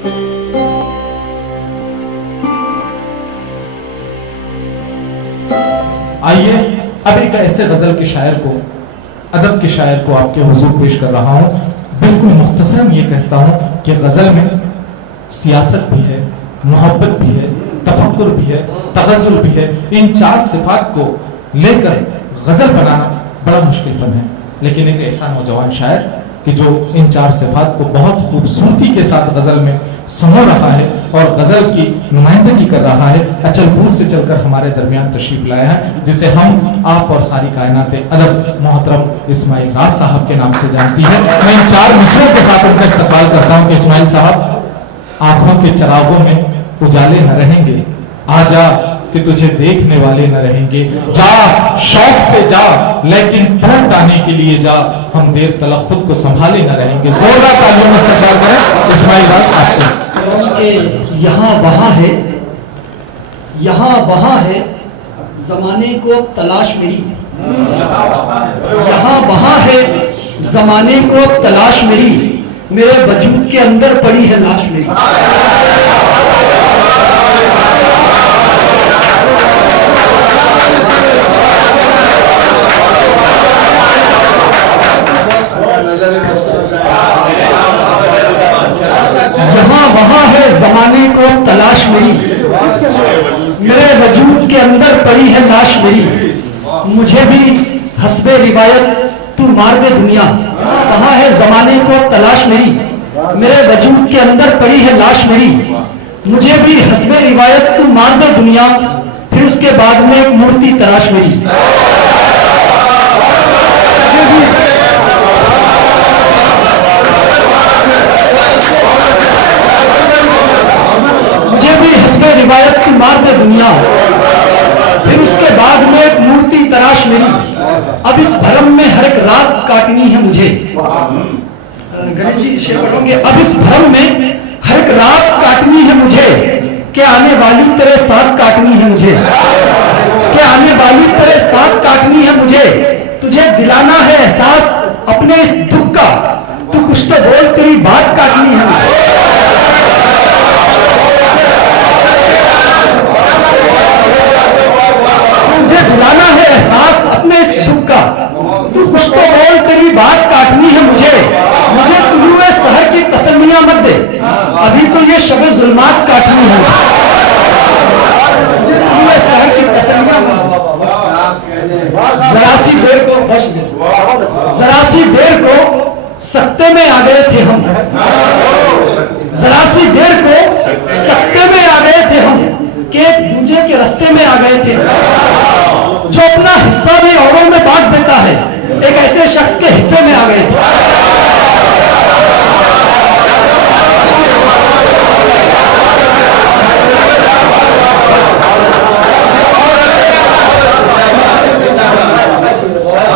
आइए अब एक ऐसे गजल के शायर को, अदब के शायर को आपके हुजूर पेश कर रहा हूं। बिल्कुल मुख्तसरन ये कहता हूं कि गजल में सियासत भी है, मोहब्बत भी है, तफक्कुर भी है, तगज़्ज़ुल भी है। इन चार सिफात को लेकर गजल बनाना बड़ा मुश्किल फन है, लेकिन एक ऐसा नौजवान शायर कि जो इन चार सिफात को बहुत खूबसूरती के साथ गजल में समो रहा है और गजल की नुमाइंदगी कर रहा है, अचलपुर से चलकर हमारे दरमियान तशरीफ लाया है, जिसे हम, आप और सारी कायनात अदब मोहतरम इस्माइल राज साहब के नाम से जानती है। मैं इन चार मिसरों के साथ उनका इस्तकबाल करता हूं कि इस्माइल साहब, आंखों के चरागों में उजाले न रहेंगे, आजा कि तुझे देखने वाले न रहेंगे, जा शौक से जा लेकिन पलट आने के लिए जा, हम देर तलक खुद को संभाले न रहेंगे। जोरदार तालियों में इस्तकबाल करें इस्माइल राज आपके। यहाँ वहाँ है, यहाँ वहाँ है, जमाने को तलाश मेरी, यहाँ वहाँ है, जमाने को तलाश मेरी, मेरे वजूद के अंदर पड़ी है लाश मेरी। यहाँ वहाँ है, जमाने को तलाश मेरी, मेरे वजूद के अंदर पड़ी है लाश मेरी। मुझे भी हस्बे रिवायत तू मार दे दुनिया, वहाँ है जमाने को तलाश मेरी, मेरे वजूद के अंदर पड़ी है लाश मेरी। मुझे भी हस्बे रिवायत तू मार दे दुनिया, फिर उसके बाद में एक मूर्ति तराश मेरी। रिवायत की मार दे दुनिया, फिर उसके बाद में एक मूर्ति तराश मेरी। अब इस भरम में हर एक रात काटनी है मुझे, गणेश जी शेर पढ़ोगे। अब इस भरम में हर एक रात काटनी है मुझे, क्या आने वाली तेरे साथ काटनी है मुझे, क्या आने वाली तेरे साथ काटनी है मुझे। तुझे दिलाना है एहसास अपने इस दुख का, तू कुछ तो बोल, तेरी बात काटनी है मुझे। दिलाना है एहसास अपने इस दुख का, तू कुछ तो बोल, तेरी बात काटनी है मुझे। मुझे तुलुए सहर की तसल्लियां मत दे, अभी तो ये शबे जुल्मात काटनी है मुझे। मुझे तुलुए सहर की तसल्लियां मत दे, जरा सी देर को बच दे, जरा सी देर को सकते में आ गए थे हम, जरा सी देर को सकते में आ गए थे हम, कि एक दूसरे के रास्ते में आ गए थे। जो अपना हिस्सा भी औरों में बांट देता है, एक ऐसे शख्स के हिस्से में आ गए थे।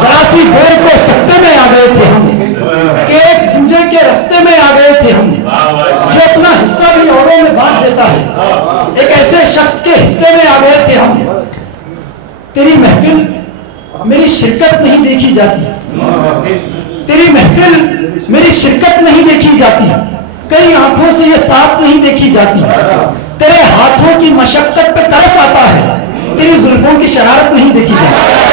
जरा सी देर को सकते में आ गए थे हम, कि एक दूसरे के रास्ते में आ गए थे हम। जो अपना हिस्सा भी औरों में बांट देता है, एक ऐसे शख्स के हिस्से में आ गए थे हम। तेरी महफिल मेरी शिरकत नहीं देखी जाती, तेरी महफिल मेरी शिरकत नहीं देखी जाती, कई आंखों से ये साथ नहीं देखी जाती। तेरे हाथों की मशक्कत पे तरस आता है, तेरी जुल्फों की शरारत नहीं देखी जाती।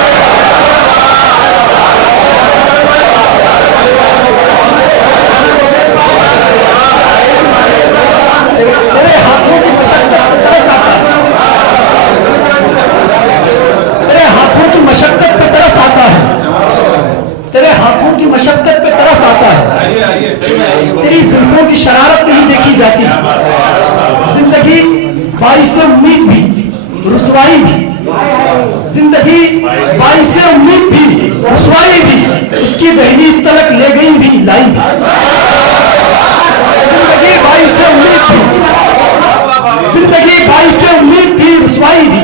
तेरे हाथों की मशक्कत पे तरस आता है, तेरे हाथों की मशक्कत पे तरस आता है, तेरे हाथों की मशक्कत पे तरस आता है। तेरी जुल्फों की शरारत नहीं देखी जाती। जिंदगी बारिश से उम्मीद भी, रुसवाई भी, जिंदगी बारिश से उम्मीद भी, रुसवाई भी, उसकी दहलीज तलक ले गई भी, लाई भी। जिंदगी बारिश से उम्मीद भी, जिंदगी बारिश से उम्मीद भी, रुसवाई भी,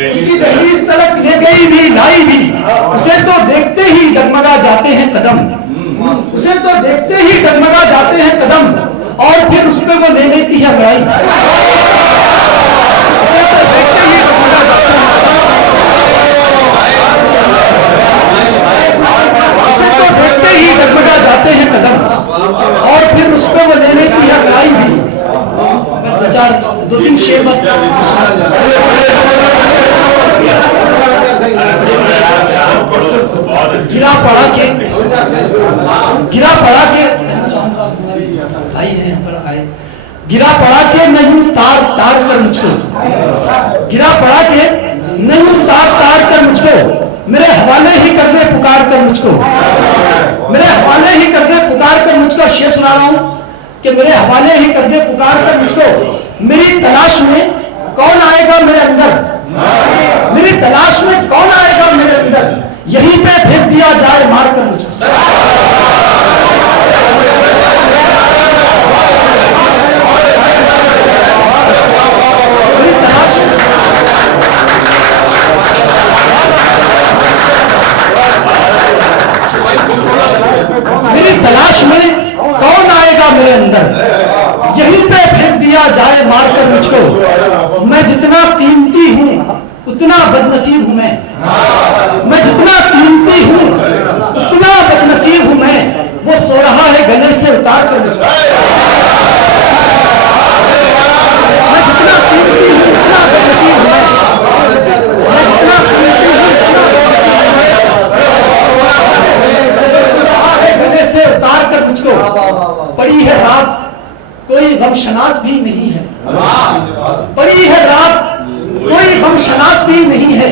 उसकी दहलीज तलक ले गई भी, लाई भी। उसे तो देखते ही डगमगा जाते हैं कदम, उसे तो देखते ही डगमगा जाते हैं कदम, और फिर उसमें वो ले लेती है बड़ाई। उसे तो देखते ही डगमगा जाते हैं, उसे तो देखते ही डगमगा जाते हैं कदम, और फिर उसमें वो ले लेती है बड़ाई भी। गिरा पड़ा के चौहान साहब भाई हैं यहाँ पर आए, गिरा पड़ा के नहीं तार तार कर मुझको, गिरा पड़ा के नहीं तार तार कर मुझको, मेरे हवाले ही कर दे पुकार कर मुझको, मेरे हवाले ही कर दे पुकार कर मुझको। शेर सुना रहा हूं कि मेरे हवाले ही कर दे पुकार कर मुझको, मेरी तलाश में कौन आएगा मेरे अंदर, मेरी तलाश में कौन आएगा मेरे अंदर, यहीं पे फेंक दिया जाए मार कर मुझको। मेरी तलाश में कौन आएगा मेरे अंदर, यहीं पे फेंक दिया जाए मार कर मुझको। मैं जितना कीमती हूं उतना बदनसीब हूं मैं जितना कीमती हूं उतना बदनसीब हूं मैं, वो सो रहा है गले से उतार कर मुझको। मैं जितना कीमती हूं उतना बदनसीब हूं मैं जितना कीमती हूं गले से उतार कर मुझको। पड़ी है रात कोई गम शनास भी नहीं है, पड़ी है रात कोई गम शनास भी नहीं है,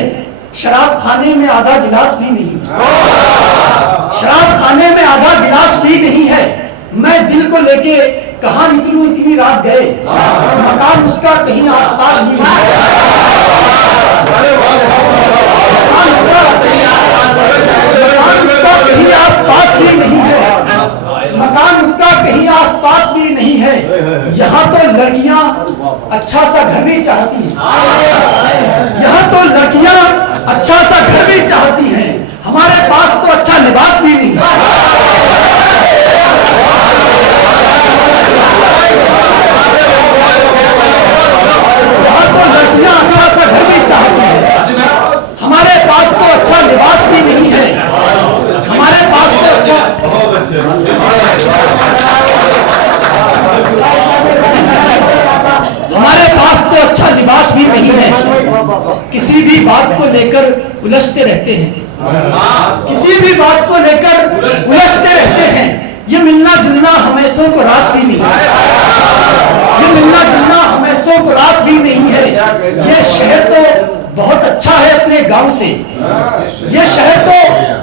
शराब खाने में आधा गिलास भी नहीं, शराब खाने में आधा गिलास भी नहीं है। मैं दिल को लेके कहां निकलूं इतनी रात गए, मकान उसका कहीं आसपास भी नहीं कहीं आसपास भी नहीं है, मकान उसका कहीं आसपास भी नहीं है। यहाँ तो लड़कियां अच्छा सा घर भी चाहती हैं, यहाँ तो लड़कियां अच्छा सा घर भी चाहती हैं, हमारे पास तो अच्छा लिबास भी नहीं है। यहाँ तो लड़कियां अच्छा सा घर भी चाहती हैं, हमारे पास तो अच्छा लिबास भी नहीं है, हमारे पास तो अच्छा हमारे पास तो अच्छा लिबास भी नहीं है। किसी भी बात को लेकर उलझते रहते हैं, किसी भी बात को लेकर उलझते रहते हैं। ये मिलना जुलना हमेशों को रास भी नहीं है, ये मिलना जुलना हमेशों को रास भी नहीं है। ये शहर तो बहुत अच्छा है अपने गांव से, ये शहर तो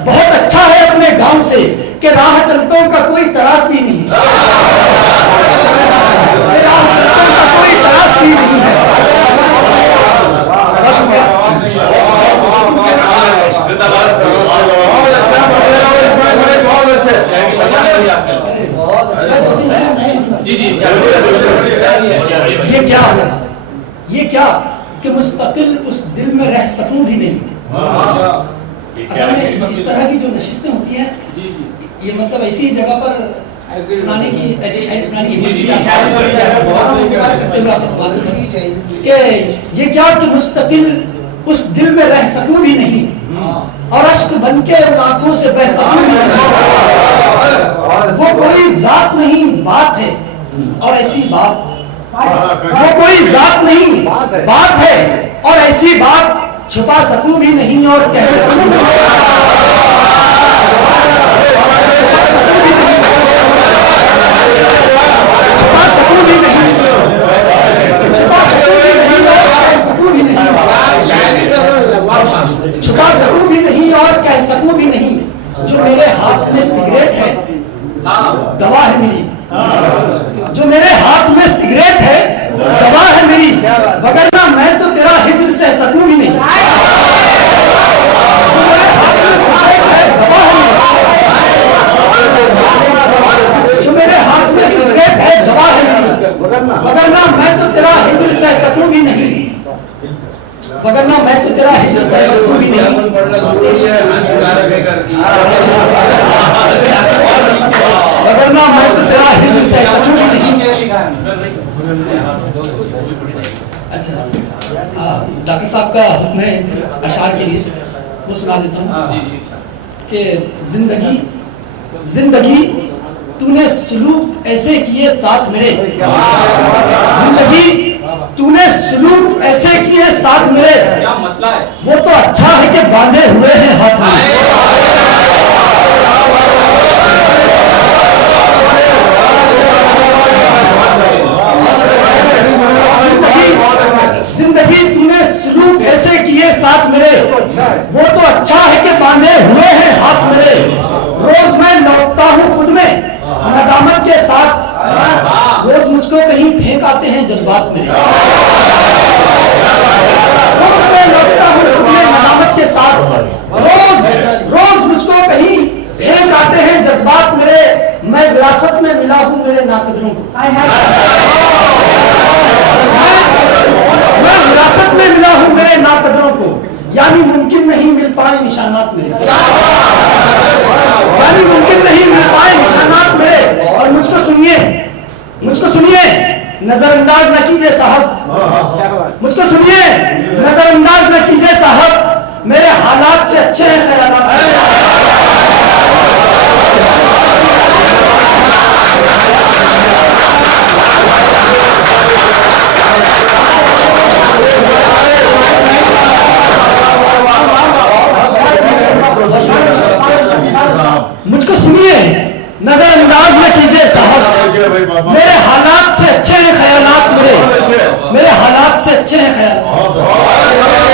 बहुत अच्छा है अपने गांव से, कि राह चलतों का कोई तरास भी नहीं, राह चलतों का कोई तरास भी नहीं है। ये क्या, ये क्या कि मुस्तकिल उस दिल में रह सकूं भी नहीं। असल में इस तरह की जो नशिस्तें होती हैं, ये मतलब ऐसी जगह पर सुनाने की, ऐसी शायरी सुनाने की कि ये क्या कि मुस्तकिल उस दिल में रह सकूं भी नहीं, और अश्क बन के उन आंखों से बह सकूं भी नहीं। वो कोई जात नहीं बात है, और ऐसी बात, वो कोई जात नहीं बात है, और ऐसी बात छुपा सकूं भी नहीं और कह सकूं भी नहीं। छुपा सकूं भी नहीं, छुपा सकूं भी नहीं और कह सकूं भी नहीं, छुपा सकूं भी नहीं और कह सकूं भी नहीं। जो मेरे हाथ में सिगरेट है दवा है मेरी, जो मेरे हाथ में सिगरेट है दवा है मेरी, वगरना मैं तो तेरा हिज्र सह सकूं भी नहीं। जो मेरे हाथ में सिगरेट है दवा है मेरी, वगरना मैं तो तेरा हिज्र सह सकूं भी नहीं, वगरना मैं तो तेरा हिज्र सह सकूं भी नहीं। वगरना मैं तो तेरा हिज्र सह सकूं भी नहीं। अच्छा, डॉक्टर साहब का हुक्म है अशार के लिए, वो सुना देता हूँ कि जिंदगी जिंदगी तूने सलूक ऐसे किए साथ मेरे, जिंदगी तूने सलूक ऐसे किए साथ मेरे, क्या मतलब है? वो तो अच्छा है कि बांधे हुए हैं हाथ में, विरासत में मिला हूं मेरे नाकदरों को, मैं विरासत में मिला हूं मेरे नाकदरों को, यानी मुमकिन नहीं मिल पाए निशानात मेरे, यानी मुमकिन नहीं मिल पाए निशानात मेरे। और मुझको सुनिए, मुझको सुनिए, नजरअंदाज न कीजिए साहब, मुझको सुनिए, नजरअंदाज न कीजिए साहब, मेरे हालात से अच्छे हैं ख्यालात। मुझको सुनिए, नजरअंदाज न कीजिए साहब, मेरे हालात से अच्छे हैं ख्यालात मेरे, मेरे हालात से अच्छे हैं ख्यालात।